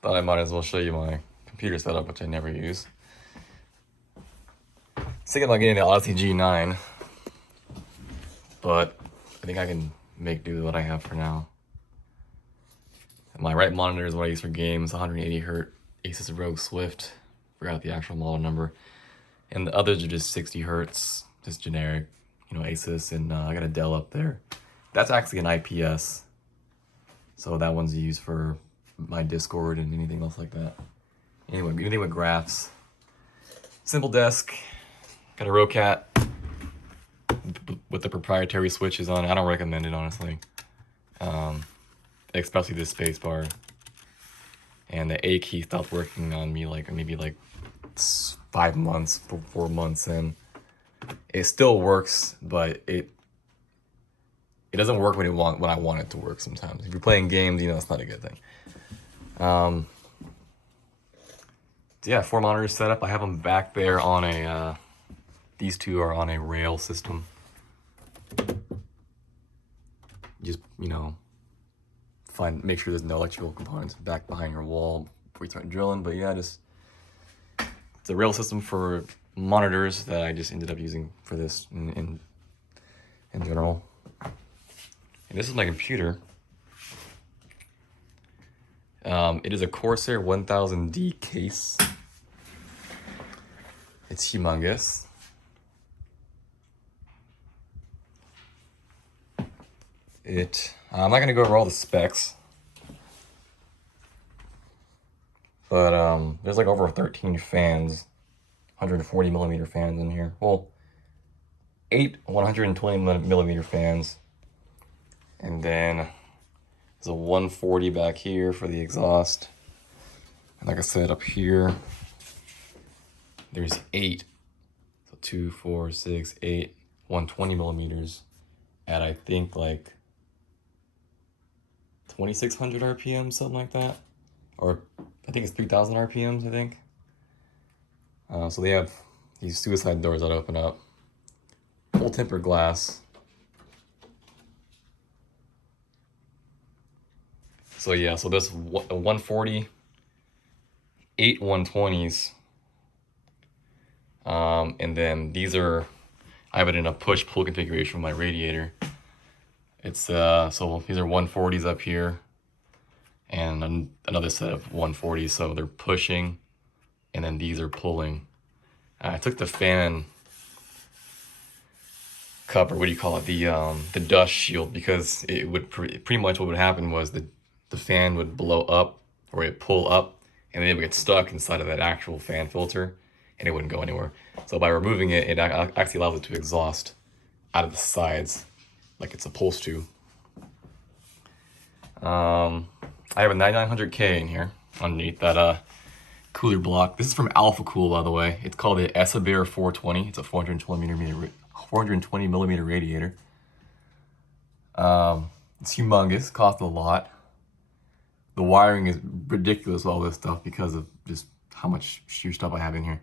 thought I might as well show you my computer setup, which I never use. Thinking about getting the Odyssey G9, but I think I can make do with what I have for now. My right monitor is what I use for games, 180Hz Asus ROG Swift. Forgot the actual model number. And the others are just 60Hz, just generic, Asus. And I got a Dell up there. That's actually an IPS. So that one's used for my Discord and anything else like that. Anyway, anything with graphs. Simple desk. Got a Rocat with the proprietary switches on it. I don't recommend it, honestly. Especially this spacebar. And the A key stopped working on me maybe 5 months, 4 months in. It still works, but it doesn't work when I want it to work sometimes. If you're playing games, it's not a good thing. Yeah, 4 monitors set up. I have them back there on a, these two are on a rail system. Just, make sure there's no electrical components back behind your wall before you start drilling. But yeah, it's a rail system for monitors that I just ended up using for this in general. And this is my computer. It is a Corsair 1000D case. It's humongous. I'm not gonna go over all the specs, but there's over 13 fans, 140 millimeter fans in here. Well, 8 120 millimeter fans, and then there's a 140 back here for the exhaust. And like I said, up here, there's 8, so 2, 4, 6, 8, 120 millimeters at I think 2600 RPM, something like that. Or I think it's 3000 RPMs, I think. So they have these suicide doors that open up. Full tempered glass. So yeah, so there's a 140, 8 120s. And then these are, I have it in a push-pull configuration with my radiator. It's so these are 140s up here, and another set of 140s. So they're pushing, and then these are pulling. I took the fan cup, or what do you call it, the dust shield, because it would pretty much what would happen was the fan would blow up, or it'd pull up, and then it would get stuck inside of that actual fan filter, and it wouldn't go anywhere. So by removing it, it actually allows it to exhaust out of the sides like it's supposed to. I have a 9900K in here underneath that cooler block. This is from Alpha Cool, by the way. It's called the Esabear 420. It's a 420 millimeter radiator. It's humongous, cost a lot. The wiring is ridiculous, all this stuff, because of just how much sheer stuff I have in here.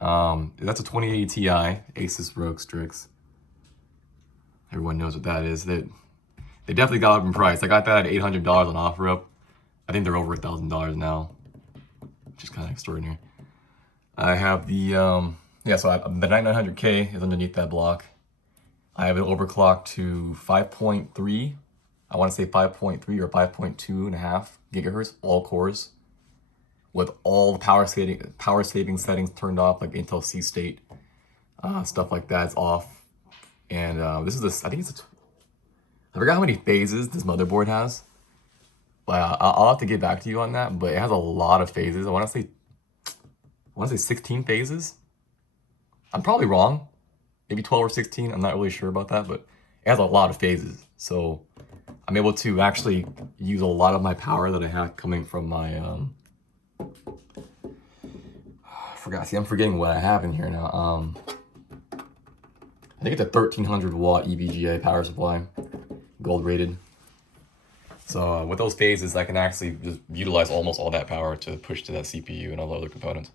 That's a 2080 Ti, Asus ROG Strix. Everyone knows what that is. They definitely got up in price. I got that at $800 on OfferUp. I think they're over $1,000 now, which is kind of extraordinary. I have the the 9900K is underneath that block. I have it overclocked to 5.3. I want to say 5.3 or 5.2.5 gigahertz, all cores, with all the power saving settings turned off, like Intel C State, stuff like that's off. And this is I forgot how many phases this motherboard has, but I'll have to get back to you on that. But it has a lot of phases. I want to say 16 phases. I'm probably wrong, maybe 12 or 16. I'm not really sure about that, but it has a lot of phases. So I'm able to actually use a lot of my power that I have coming from my I'm forgetting what I have in here now. I think it's a 1300 watt EVGA power supply, gold rated. So with those phases, I can actually just utilize almost all that power to push to that CPU and all the other components.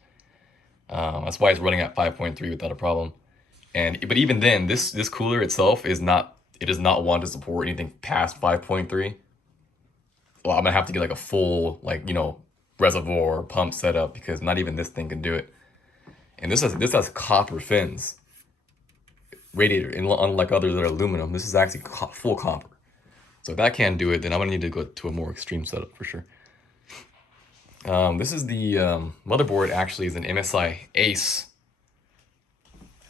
That's why it's running at 5.3 without a problem. But even then, this cooler itself does not want to support anything past 5.3. Well, I'm gonna have to get a full reservoir or pump setup because not even this thing can do it. And this has copper fins, radiator, and unlike others that are aluminum, this is actually full copper. So if that can't do it, then I'm gonna need to go to a more extreme setup for sure. This is the motherboard. Actually, is an MSI Ace.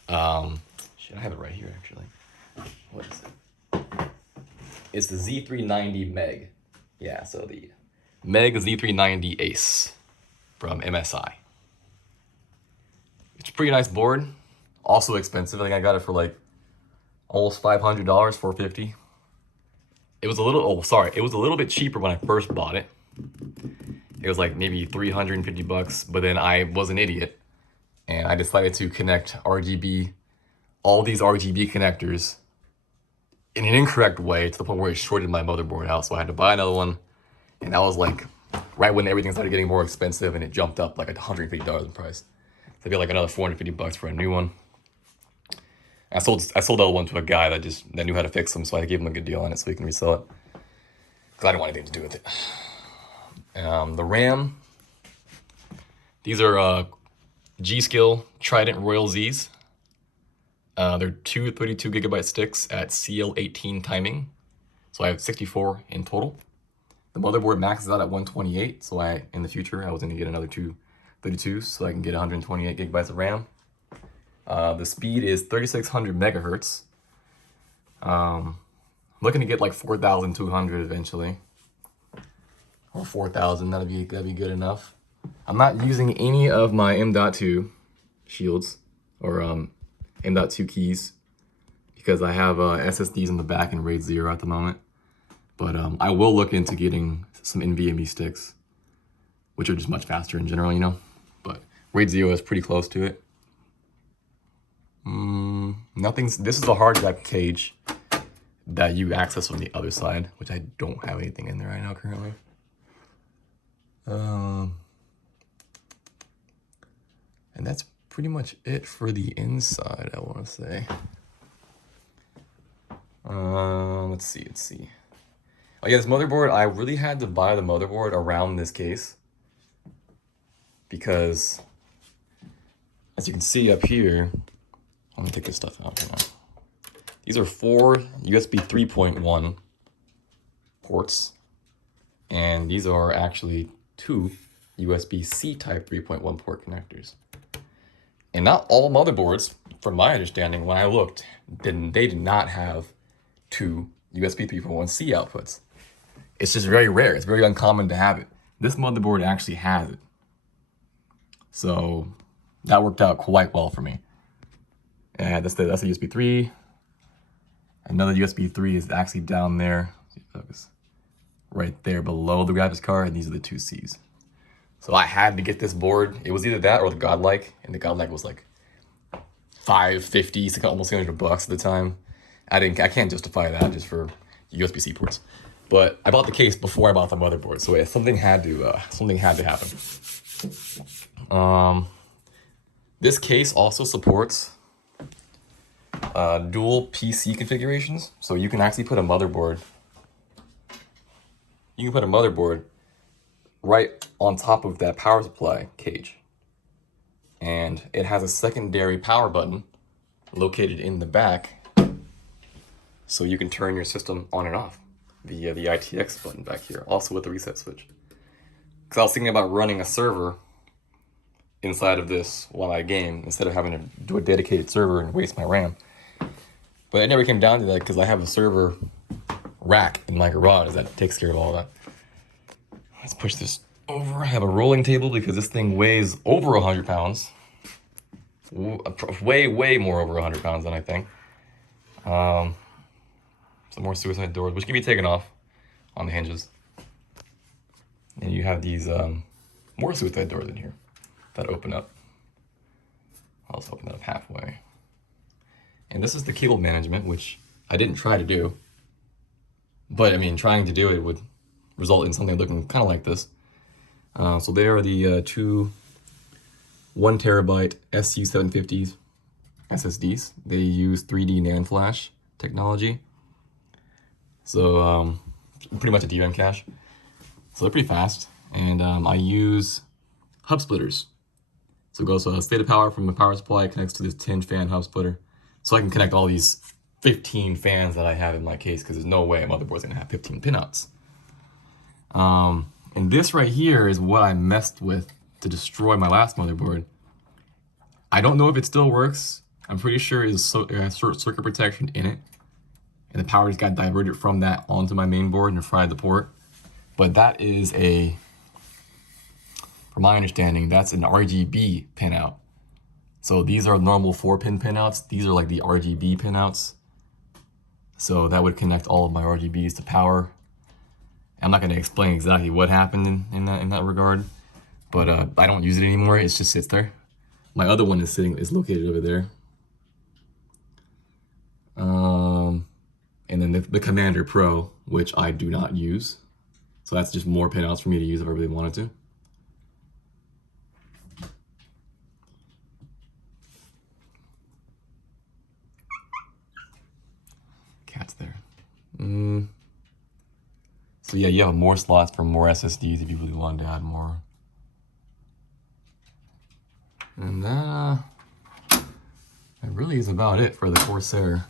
Shit, I have it right here actually. What is it? It's the Z390 Meg. Yeah, so the Meg Z390 Ace from MSI. It's a pretty nice board. Also expensive. I think I got it for like almost $500, $450. It was a little, it was a little bit cheaper when I first bought it. It was like maybe $350, but then I was an idiot and I decided to connect all these RGB connectors in an incorrect way to the point where it shorted my motherboard out. So I had to buy another one. And that was like right when everything started getting more expensive and it jumped up like $150 in price. So I paid like another $450 for a new one. I sold the other one to a guy that knew how to fix them, so I gave him a good deal on it so he can resell it. Because I didn't want anything to do with it. The RAM. These are G.Skill Trident Royal Zs. They're two 32 gigabyte sticks at CL18 timing. So I have 64 in total. The motherboard maxes out at 128, so in the future I was going to get another two 32s so I can get 128 gigabytes of RAM. The speed is 3600 megahertz. I'm looking to get like 4200 eventually, or 4000. That'd be good enough. I'm not using any of my M.2 shields or M.2 keys because I have SSDs in the back and RAID 0 at the moment. But I will look into getting some NVMe sticks, which are just much faster in general, you know. But RAID 0 is pretty close to it. This is a hard drive cage that you access from the other side, which I don't have anything in there right now currently. And that's pretty much it for the inside, I want to say. Let's see. Oh yeah, this motherboard, I really had to buy the motherboard around this case because, as you can see up here, let me take this stuff out right now. These are 4 USB 3.1 ports, and these are actually 2 USB-C type 3.1 port connectors. And not all motherboards, from my understanding, when I looked, they did not have 2 USB 3.1C outputs. It's just very rare. It's very uncommon to have it. This motherboard actually has it. So that worked out quite well for me. And that's a USB 3. Another USB 3 is actually down there. Focus. Right there below the graphics card, and these are the 2 Cs. So I had to get this board. It was either that or the Godlike, and the Godlike was like $550, almost $600 at the time. I can't justify that just for USB-C ports. But I bought the case before I bought the motherboard, so something had to happen. This case also supports dual PC configurations, so you can actually put a motherboard. You can put a motherboard right on top of that power supply cage, and it has a secondary power button located in the back, so you can turn your system on and off via the ITX button back here, also with the reset switch. Because I was thinking about running a server inside of this while I game instead of having to do a dedicated server and waste my RAM. But it never came down to that because I have a server rack in my garage that takes care of all that. Let's push this over. I have a rolling table because this thing weighs over 100 pounds. Way more over 100 pounds than I think. Some more suicide doors, which can be taken off on the hinges. And you have these more suicide doors in here that open up. I'll just open that up halfway. And this is the cable management, which I didn't try to do. But I mean, trying to do it would result in something looking kind of like this. So there are the 2 1 terabyte SU750s SSDs. They use 3D NAND flash technology. So pretty much a DRAM cache. So they're pretty fast. And I use hub splitters. So it goes state of power from the power supply, connects to this 10 fan hub splitter. So I can connect all these 15 fans that I have in my case, because there's no way a motherboard's gonna have 15 pinouts. And this right here is what I messed with to destroy my last motherboard. I don't know if it still works. I'm pretty sure it has circuit protection in it. And the power just got diverted from that onto my main board and fried the port. But that is from my understanding, that's an RGB pinout. So these are normal 4-pin pinouts. These are like the RGB pinouts. So that would connect all of my RGBs to power. I'm not going to explain exactly what happened in that regard, but I don't use it anymore. It just sits there. My other one is located over there. And then the Commander Pro, which I do not use. So that's just more pinouts for me to use if I really wanted to. Cat's there. So yeah, you have more slots for more SSDs if you really wanted to add more. And that really is about it for the Corsair.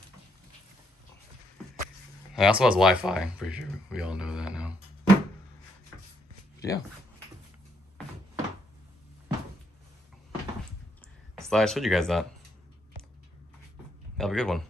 It also has Wi-Fi, I'm pretty sure we all know that now. Yeah. So I showed you guys that. Have a good one.